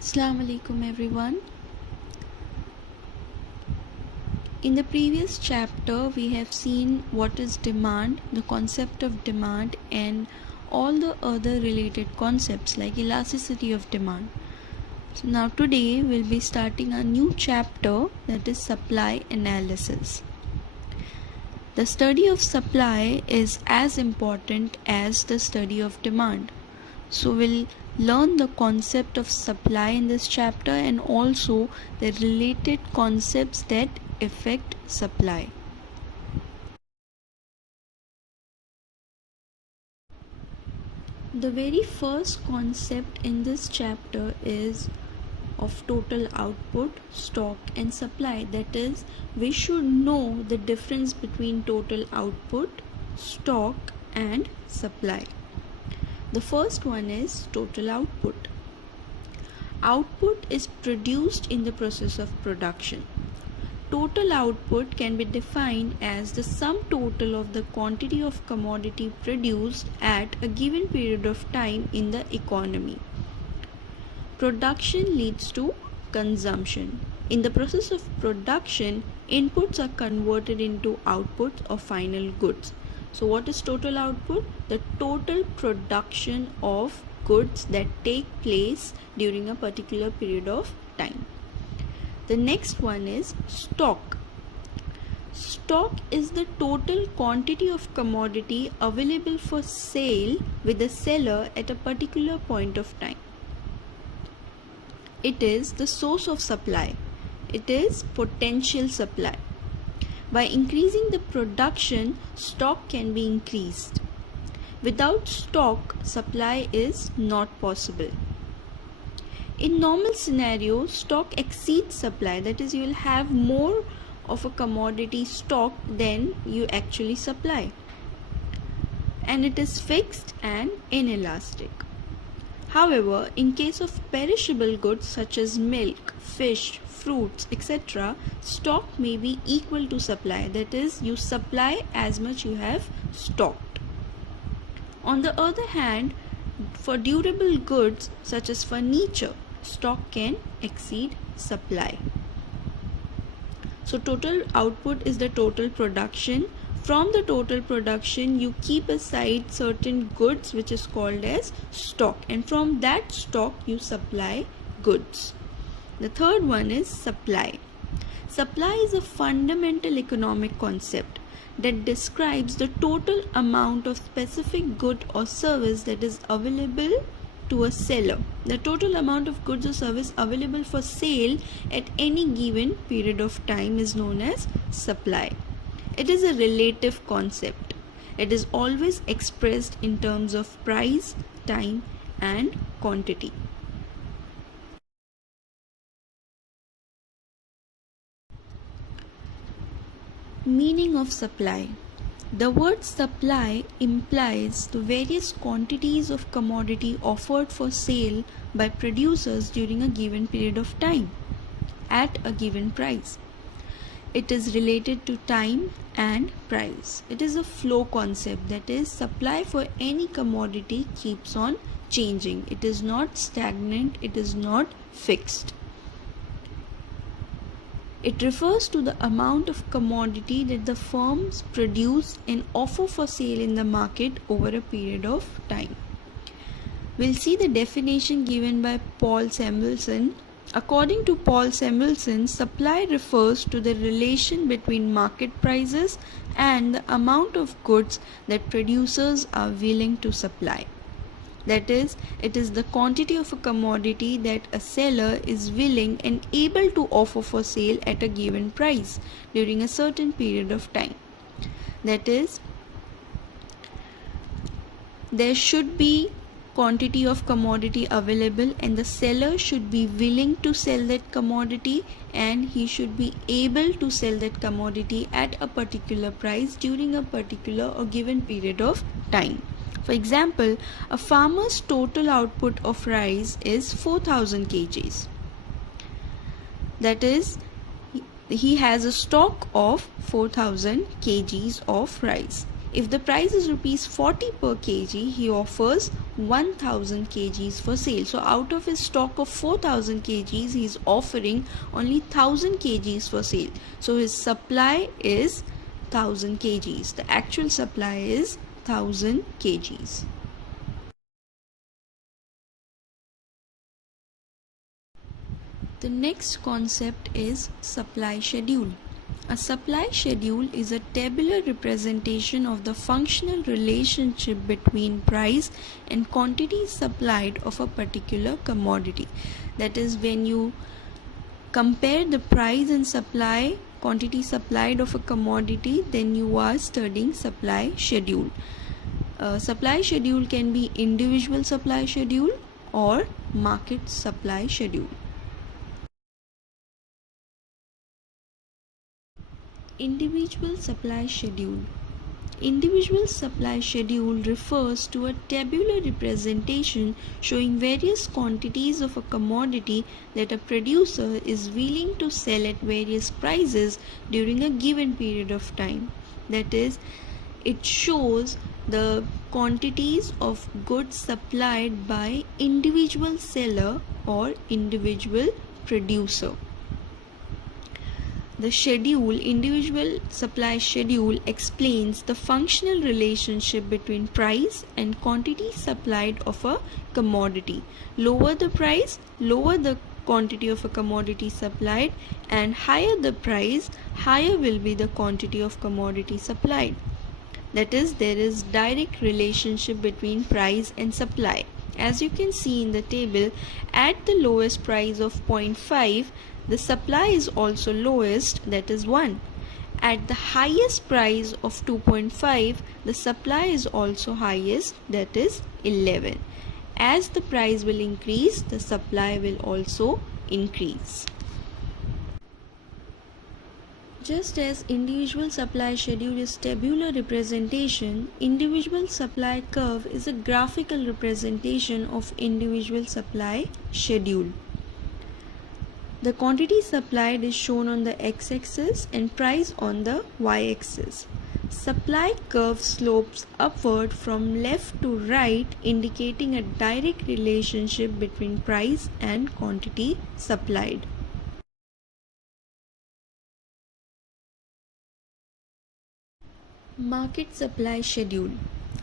Assalamu alaikum everyone. In the previous chapter we have seen what is demand, the concept of demand and all the other related concepts like elasticity of demand. So now today we'll be starting a new chapter, that is supply analysis. The study of supply is as important as the study of demand. So we'll learn the concept of supply in this chapter and also the related concepts that affect supply. The very first concept in this chapter is of total output, stock and supply. That is, we should know the difference between total output, stock and supply. The first one is total output. Output is produced in the process of production. Total output can be defined as the sum total of the quantity of commodity produced at a given period of time in the economy. Production leads to consumption. In the process of production, inputs are converted into outputs or final goods. So what is total output? The total production of goods that take place during a particular period of time. The next one is stock. Stock is the total quantity of commodity available for sale with the seller at a particular point of time. It is the source of supply. It is potential supply. By increasing the production, stock can be increased. Without stock, supply is not possible. In normal scenarios, stock exceeds supply. That is, you will have more of a commodity stock than you actually supply. And it is fixed and inelastic. However, in case of perishable goods such as milk, fish, fruits, etc., stock may be equal to supply. That is, you supply as much you have stocked. On the other hand, for durable goods such as furniture, stock can exceed supply. So total output is the total production. From the total production, you keep aside certain goods which is called as stock, and from that stock you supply goods. The third one is supply. Supply is a fundamental economic concept that describes the total amount of specific good or service that is available to a seller. The total amount of goods or service available for sale at any given period of time is known as supply. It is a relative concept. It is always expressed in terms of price, time, and quantity. Meaning of supply. The word supply implies the various quantities of commodity offered for sale by producers during a given period of time at a given price. It is related to time and price. It is a flow concept, that is, supply for any commodity keeps on changing. It is not stagnant, it is not fixed. It refers to the amount of commodity that the firms produce and offer for sale in the market over a period of time. We'll see the definition given by Paul Samuelson. According to Paul Samuelson, supply refers to the relation between market prices and the amount of goods that producers are willing to supply. That is, it is the quantity of a commodity that a seller is willing and able to offer for sale at a given price during a certain period of time. That is, there should be quantity of commodity available and the seller should be willing to sell that commodity, and he should be able to sell that commodity at a particular price during a particular or given period of time. For example, a farmer's total output of rice is 4000 kgs. That is, he has a stock of 4000 kgs of rice. If the price is rupees 40 per kg, he offers 1000 kgs for sale. So out of his stock of 4000 kgs, he is offering only 1000 kgs for sale. So his supply is 1000 kgs. The actual supply is 1000 kgs. The next concept is supply schedule. A supply schedule is a tabular representation of the functional relationship between price and quantity supplied of a particular commodity. That is, when you compare the price and supply, quantity supplied of a commodity, then you are studying supply schedule. Supply schedule can be individual supply schedule or market supply schedule. Individual supply schedule. Individual supply schedule refers to a tabular representation showing various quantities of a commodity that a producer is willing to sell at various prices during a given period of time. That is, it shows the quantities of goods supplied by individual seller or individual producer. The schedule, individual supply schedule, explains the functional relationship between price and quantity supplied of a commodity. Lower the price, lower the quantity of a commodity supplied, and higher the price, higher will be the quantity of commodity supplied. That is, there is direct relationship between price and supply. As you can see in the table, at the lowest price of 0.5, the supply is also lowest, that is 1. At the highest price of 2.5, the supply is also highest, that is 11. As the price will increase, the supply will also increase. Just as individual supply schedule is tabular representation, individual supply curve is a graphical representation of individual supply schedule. The quantity supplied is shown on the x-axis and price on the y-axis. Supply curve slopes upward from left to right, indicating a direct relationship between price and quantity supplied. Market supply schedule.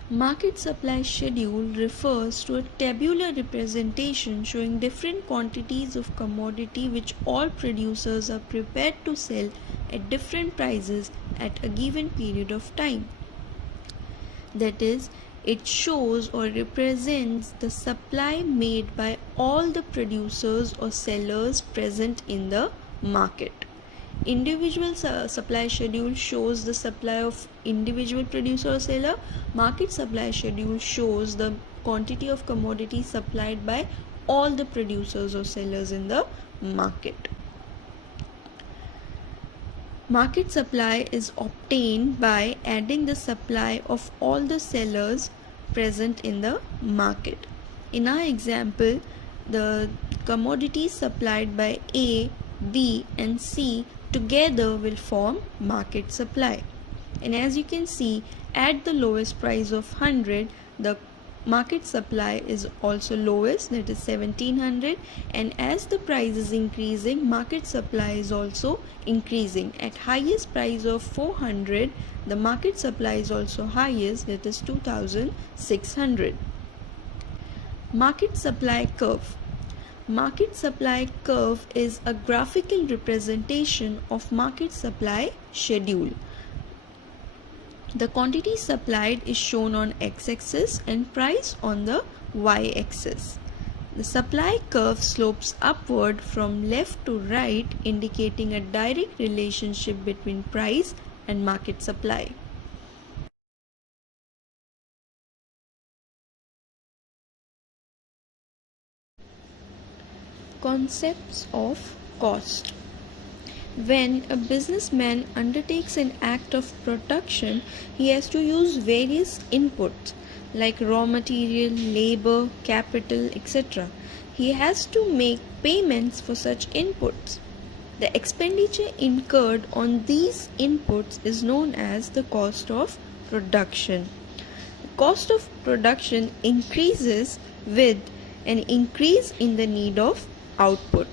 Market supply schedule refers to a tabular representation showing different quantities of commodity which all producers are prepared to sell at different prices at a given period of time. That is, it shows or represents the supply made by all the producers or sellers present in the market. Individual supply schedule shows the supply of individual producer or seller. Market supply schedule shows the quantity of commodity supplied by all the producers or sellers in the market. Market supply is obtained by adding the supply of all the sellers present in the market. In our example, the commodities supplied by A, B and C together will form market supply. And as you can see, at the lowest price of 100, the market supply is also lowest, that is 1700, and as the price is increasing, market supply is also increasing. At highest price of 400, the market supply is also highest, that is 2600. Market supply curve. Market supply curve is a graphical representation of market supply schedule. The quantity supplied is shown on x-axis and price on the y-axis. The supply curve slopes upward from left to right, indicating a direct relationship between price and market supply. Concepts of cost. When a businessman undertakes an act of production, he has to use various inputs like raw material, labor, capital, etc. He has to make payments for such inputs. The expenditure incurred on these inputs is known as the cost of production. The cost of production increases with an increase in the need of output.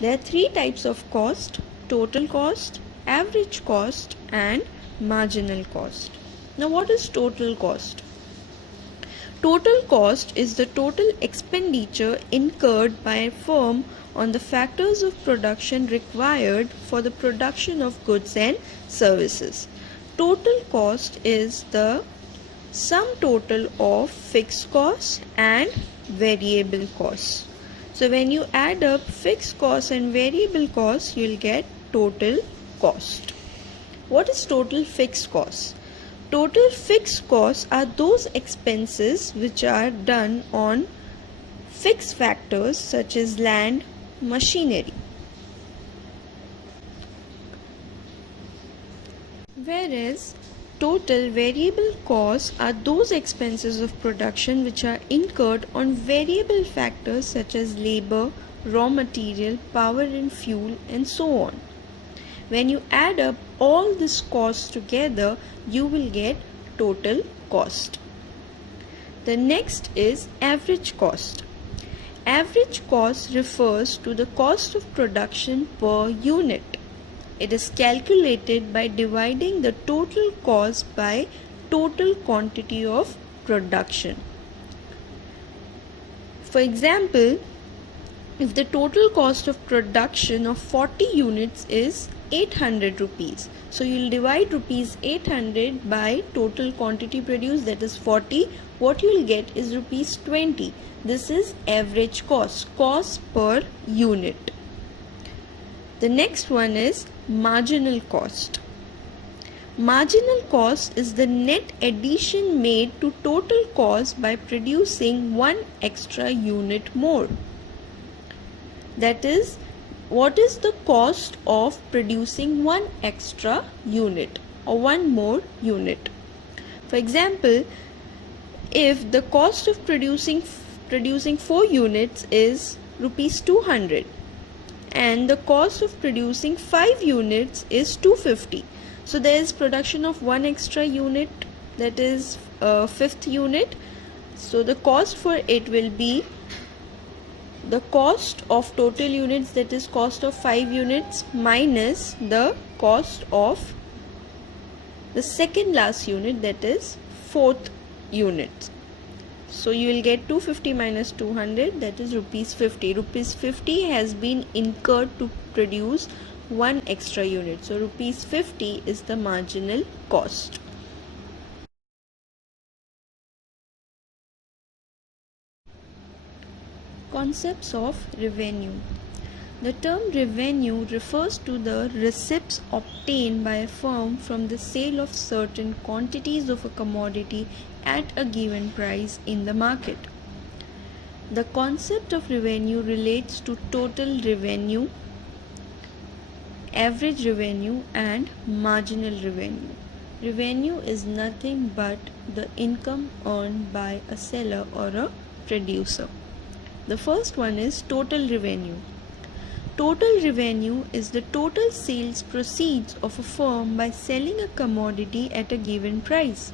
There are three types of cost: total cost, average cost, and marginal cost. Now, what is total cost? Total cost is the total expenditure incurred by a firm on the factors of production required for the production of goods and services. Total cost is the sum total of fixed costs and variable costs. So when you add up fixed costs and variable costs, you will get total cost. What is total fixed costs? Total fixed costs are those expenses which are done on fixed factors such as land, machinery. Whereas total variable costs are those expenses of production which are incurred on variable factors such as labor, raw material, power and fuel, and so on. When you add up all these costs together, you will get total cost. The next is average cost. Average cost refers to the cost of production per unit. It is calculated by dividing the total cost by total quantity of production. For example, if the total cost of production of 40 units is 800 rupees, so you will divide rupees 800 by total quantity produced, that is 40. What you will get is rupees 20. This is average cost per unit. The next one is marginal cost. Marginal cost is the net addition made to total cost by producing one extra unit more. That is, what is the cost of producing one extra unit or one more unit? For example, if the cost of producing 4 units is rupees 200 and the cost of producing 5 units is 250, so there is production of one extra unit, that is fifth unit. So the cost for it will be the cost of total units, that is cost of 5 units, minus the cost of the second last unit, that is fourth unit. So you will get 250 minus 200, that is rupees 50. Rupees 50 has been incurred to produce one extra unit. So rupees 50 is the marginal cost. Concepts of revenue. The term revenue refers to the receipts obtained by a firm from the sale of certain quantities of a commodity at a given price in the market. The concept of revenue relates to total revenue, average revenue, and marginal revenue. Revenue is nothing but the income earned by a seller or a producer. The first one is total revenue. Total revenue is the total sales proceeds of a firm by selling a commodity at a given price.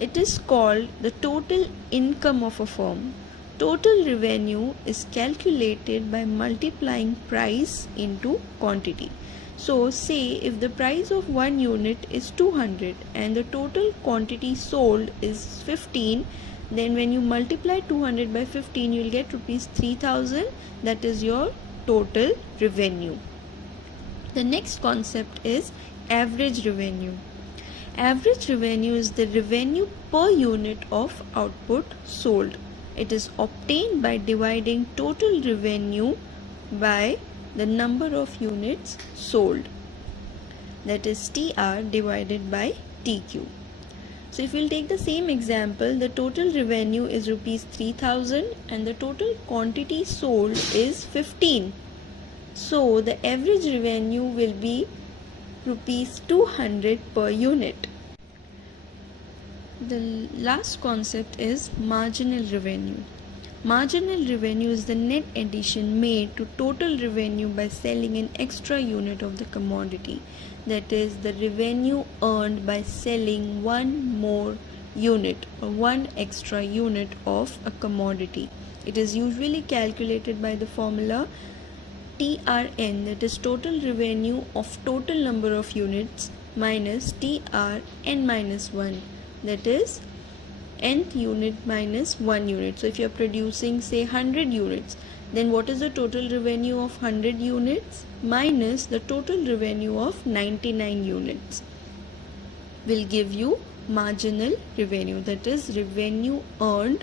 It is called the total income of a firm. Total revenue is calculated by multiplying price into quantity. So say if the price of one unit is 200 and the total quantity sold is 15, then when you multiply 200 by 15, you will get rupees 3000. That is your total revenue. The next concept is average revenue. Average revenue is the revenue per unit of output sold. It is obtained by dividing total revenue by the number of units sold. That is TR divided by TQ. So if we'll take the same example, the total revenue is rupees 3000 and the total quantity sold is 15. So the average revenue will be rupees 200 per unit. The last concept is marginal revenue. Marginal revenue is the net addition made to total revenue by selling an extra unit of the commodity. That is the revenue earned by selling one more unit or one extra unit of a commodity. It is usually calculated by the formula TRN, that is total revenue of total number of units, minus TRN minus 1, that is nth unit minus 1 unit. So if you are producing say 100 units, then what is the total revenue of 100 units minus the total revenue of 99 units will give you marginal revenue, that is revenue earned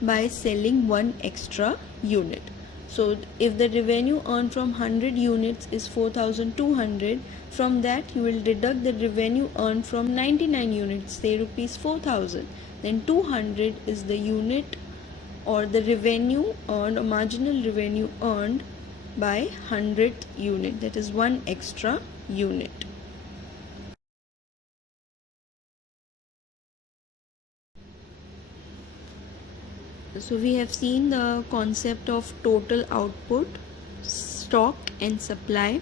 by selling one extra unit. So if the revenue earned from 100 units is 4,200, from that you will deduct the revenue earned from 99 units, say rupees 4,000. Then 200 is the unit or the revenue earned or marginal revenue earned by 100th unit, that is one extra unit. So we have seen the concept of total output, stock and supply.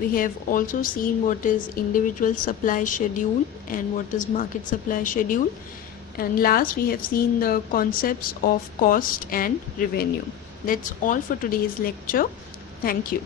We have also seen what is individual supply schedule and what is market supply schedule. And last we have seen the concepts of cost and revenue. That's all for today's lecture. Thank you.